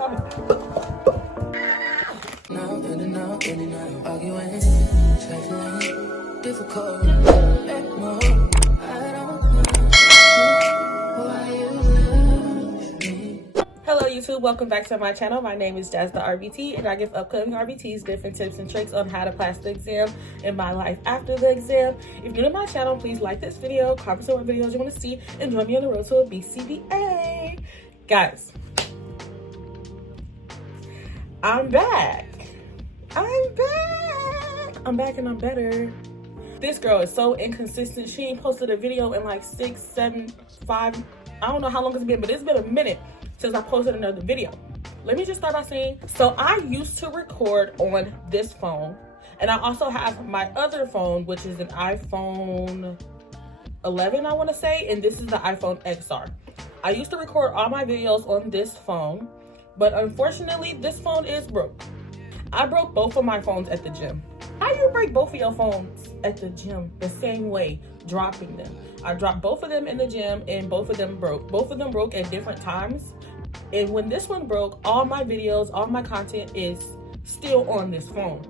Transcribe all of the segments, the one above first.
coming. Now, in and out, arguing, trifling, difficult, let go. I don't know why you love me. Hello YouTube, welcome back to my channel. My name is Jazz the RBT, and I give upcoming RBTs different tips and tricks on how to pass the exam and my life after the exam. If you're new to my channel, please like this video, comment on what videos you want to see, and join me on the road to a BCBA. Guys, I'm back. I'm back and I'm better. This girl is so inconsistent. She ain't posted a video in like 6, 7, 5, I don't know how long it's been, but it's been a minute since I posted another video. Let me just start by saying, so I used to record on this phone, and I also have my other phone, which is an iPhone 11, I want to say, and this is the iPhone XR. I used to record all my videos on this phone, but unfortunately, this phone is broke. I broke both of my phones at the gym. How do you break both of your phones at the gym the same way, dropping them? I dropped both of them in the gym and both of them broke. Both of them broke at different times. And when this one broke, all my videos, all my content is still on this phone.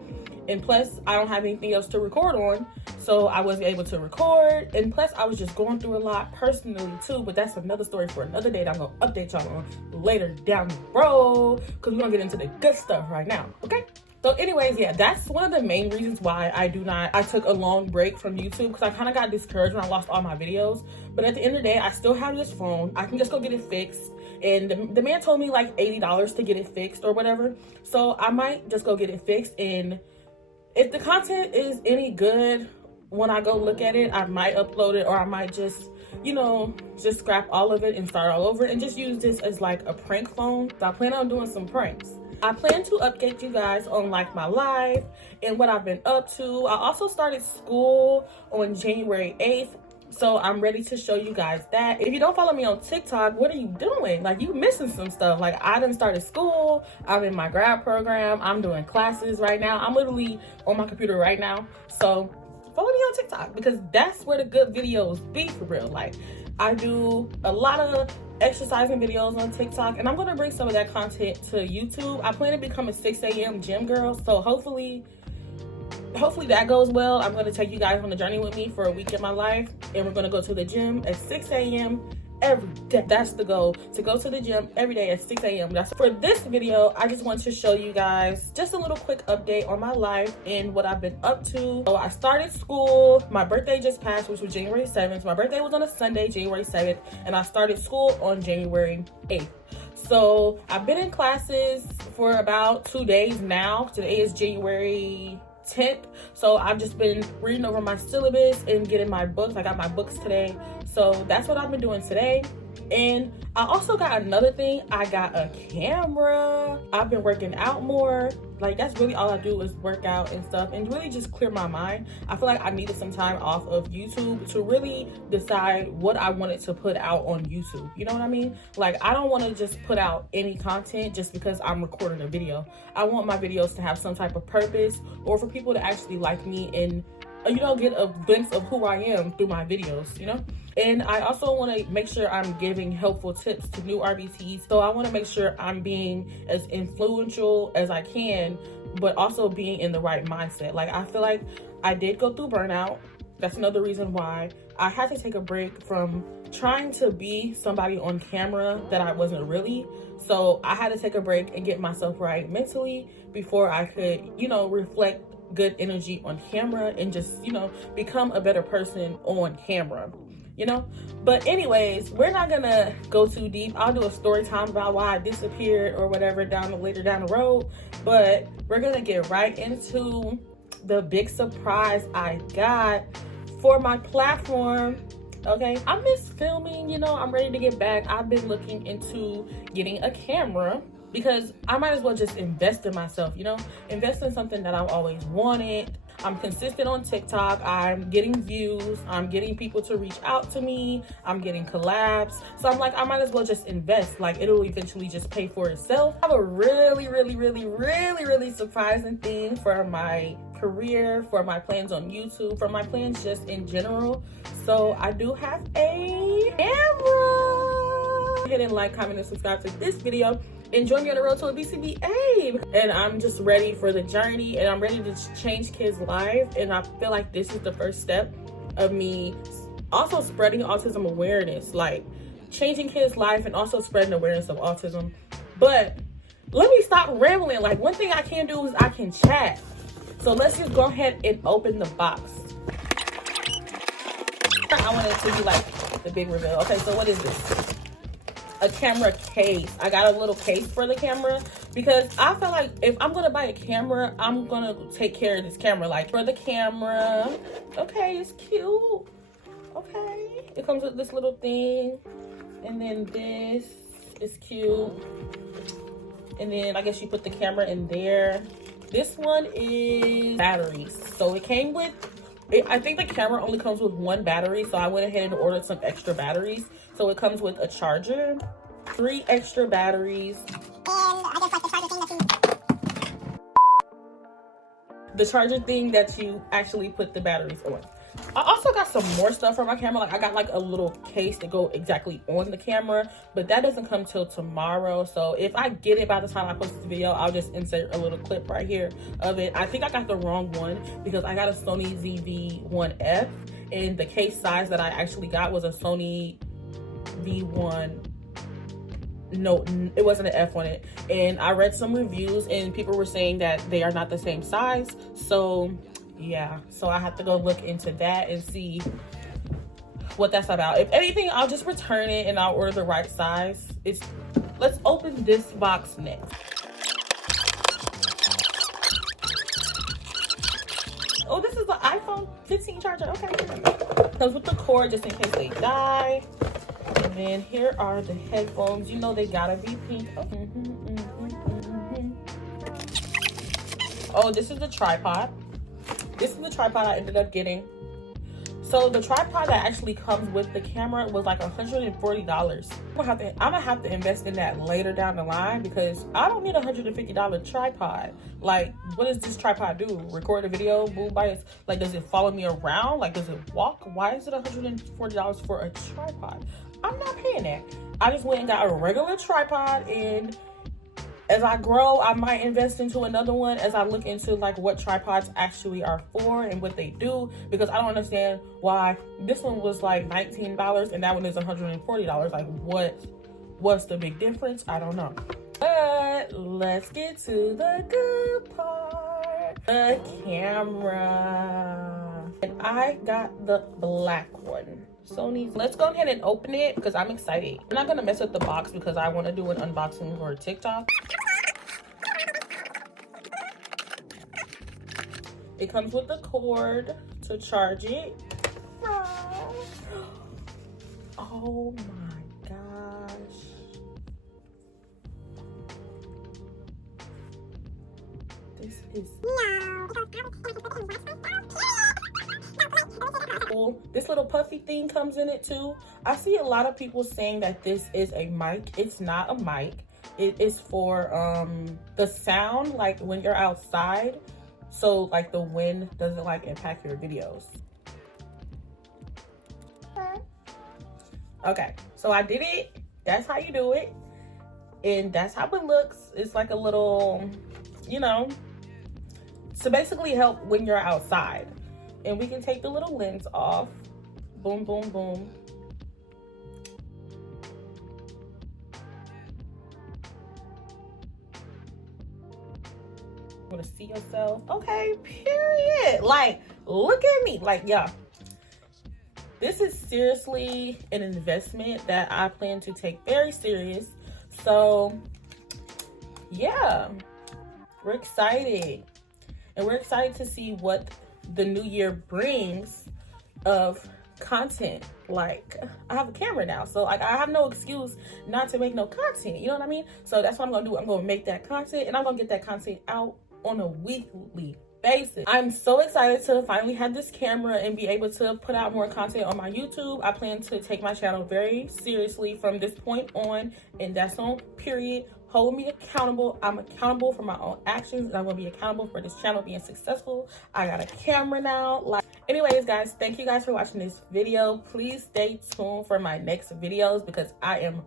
And plus, I don't have anything else to record on, so I wasn't able to record. And plus, I was just going through a lot personally too, but that's another story for another day that I'm gonna update y'all on later down the road, because we're gonna get into the good stuff right now, okay? So anyways, yeah, that's one of the main reasons why I took a long break from YouTube, because I kind of got discouraged when I lost all my videos. But at the end of the day, I still have this phone. I can just go get it fixed. And the man told me like $80 to get it fixed or whatever. So I might just go get it fixed, and if the content is any good, when I go look at it, I might upload it, or I might just, you know, just scrap all of it and start all over and just use this as like a prank phone. So I plan on doing some pranks. I plan to update you guys on like my life and what I've been up to. I also started school on January 8th. So I'm ready to show you guys that. If you don't follow me on TikTok, what are you doing? Like, you missing some stuff. Like, I done started school. I'm in my grad program. I'm doing classes right now. I'm literally on my computer right now. So follow me on TikTok, because that's where the good videos be, for real. Like, I do a lot of exercising videos on TikTok, and I'm gonna bring some of that content to YouTube. I plan to become a 6 a.m. gym girl, so hopefully that goes well. I'm going to take you guys on the journey with me for a week in my life, and we're going to go to the gym at 6 a.m. every day. That's the goal, to go to the gym every day at 6 a.m. That's for this video. I just want to show you guys just a little quick update on my life and what I've been up to. So I started school. My birthday just passed, which was January 7th. My birthday was on a Sunday, January 7th, and I started school on January 8th. So I've been in classes for about 2 days now. Today is January 10th, so I've just been reading over my syllabus and getting my books. I got my books today, so that's what I've been doing today. And I also got another thing. I got a camera. I've been working out more. Like, that's really all I do, is work out and stuff, and really just clear my mind. I feel like I needed some time off of YouTube to really decide what I wanted to put out on YouTube. You know what I mean? Like, I don't want to just put out any content just because I'm recording a video. I want my videos to have some type of purpose, or for people to actually like me and, you know, get a glimpse of who I am through my videos, you know? And I also want to make sure I'm giving helpful tips to new RBTs. So I want to make sure I'm being as influential as I can, but also being in the right mindset. Like, I feel like I did go through burnout. That's another reason why I had to take a break from trying to be somebody on camera that I wasn't really. So I had to take a break and get myself right mentally before I could, you know, reflect good energy on camera and just, you know, become a better person on camera, you know? But anyways, we're not gonna go too deep. I'll do a story time about why I disappeared or whatever later down the road, but we're gonna get right into the big surprise I got for my platform. Okay, I miss filming, you know. I'm ready to get back. I've been looking into getting a camera, because I might as well just invest in myself, you know, invest in something that I've always wanted. I'm consistent on TikTok. I'm getting views. I'm getting people to reach out to me. I'm getting collabs. So I'm like, I might as well just invest. Like, it'll eventually just pay for itself. I have a really surprising thing for my career, for my plans on YouTube, for my plans just in general. So I do have a camera. ahead and like, comment, and subscribe to this video. And join me on the road to a BCBA. And I'm just ready for the journey, and I'm ready to change kids' lives. And I feel like this is the first step of me also spreading autism awareness, like changing kids' life and also spreading awareness of autism. But let me stop rambling. Like, one thing I can do is I can chat. So let's just go ahead and open the box. I want it to be like the big reveal. Okay, so what is this? A camera case. I got a little case for the camera because I feel like if I'm gonna buy a camera, I'm gonna take care of this camera. Like, for the camera, okay, it's cute. Okay, it comes with this little thing, and then this is cute, and then I guess you put the camera in there. This one is batteries. So it came with, I think the camera only comes with one battery, so I went ahead and ordered some extra batteries. So it comes with a charger, 3 extra batteries, and I guess like the charger thing that you actually put the batteries on. I also got some more stuff for my camera. Like, I got like a little case to go exactly on the camera, but that doesn't come till tomorrow. So if I get it by the time I post this video, I'll just insert a little clip right here of it. I think I got the wrong one because I got a Sony ZV-1F, and the case size that I actually got was a Sony V1. No, it wasn't an F on it. And I read some reviews and people were saying that they are not the same size. So yeah, so I have to go look into that and see what that's about. If anything, I'll just return it and I'll order the right size. Let's open this box next. Oh, this is the iPhone 15 charger. Okay, comes with the cord just in case they die. And then here are the headphones. You know they gotta be pink. Oh, oh, this is the tripod. This is the tripod I ended up getting. So the tripod that actually comes with the camera was like $140. I'm gonna have to invest in that later down the line because I don't need a $150 tripod. Like, what does this tripod do? Record a video, boom, by its, like, does it follow me around? Like, does it walk? Why is it $140 for a tripod? I'm not paying that. I just went and got a regular tripod, and as I grow, I might invest into another one as I look into like what tripods actually are for and what they do, because I don't understand why this one was like $19 and that one is $140. Like, what's the big difference? I don't know. But let's get to the good part. The camera. And I got the black one. Sony. Let's go ahead and open it because I'm excited. I'm not gonna mess with the box because I want to do an unboxing for TikTok. It comes with the cord to charge it. Oh my gosh. This is this little puffy thing comes in it too. I see a lot of people saying that this is a mic. It's not a mic. It is for the sound, like when you're outside, so like the wind doesn't like impact your videos. Okay, so I did it. That's how you do it, and that's how it looks. It's like a little, you know, to basically help when you're outside. And we can take the little lens off. Boom, boom, boom. Want to see yourself? Okay, period. Like, look at me. Like, yeah. This is seriously an investment that I plan to take very serious. So, yeah. We're excited. And we're excited to see what the new year brings of content. Like, I have a camera now, so like I have no excuse not to make no content, you know what I mean? So that's what I'm gonna do. I'm gonna make that content, and I'm gonna get that content out on a weekly basis. I'm so excited to finally have this camera and be able to put out more content on my YouTube. I plan to take my channel very seriously from this point on, and that's on period. Hold me accountable. I'm accountable for my own actions, and I'm gonna be accountable for this channel being successful. I got a camera now. Like, anyways, guys, thank you guys for watching this video. Please stay tuned for my next videos because I am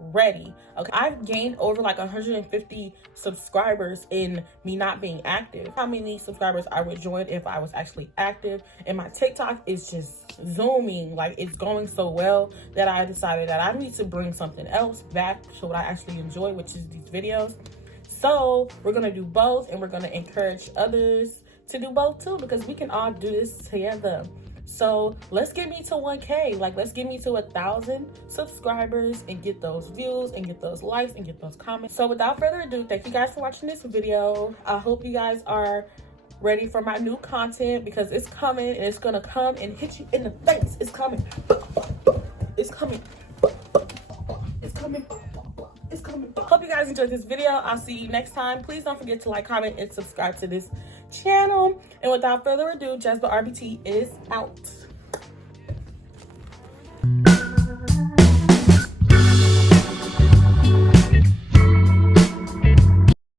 ready. Okay, I've gained over like 150 subscribers in me not being active. How many subscribers I would join if I was actually active? And my TikTok is just zooming, like it's going so well that I decided that I need to bring something else back to what I actually enjoy, which is these videos. So we're gonna do both, and we're gonna encourage others to do both too, because we can all do this together. So let's get me to 1K. Like, let's get me to 1,000 subscribers and get those views and get those likes and get those comments. So without further ado, thank you guys for watching this video. I hope you guys are ready for my new content, because it's coming, and it's gonna come and hit you in the face. It's coming. It's coming. It's coming. It's coming. Hope you guys enjoyed this video. I'll see you next time. Please don't forget to like, comment, and subscribe to this channel. And without further ado, Jasmine RBT is out.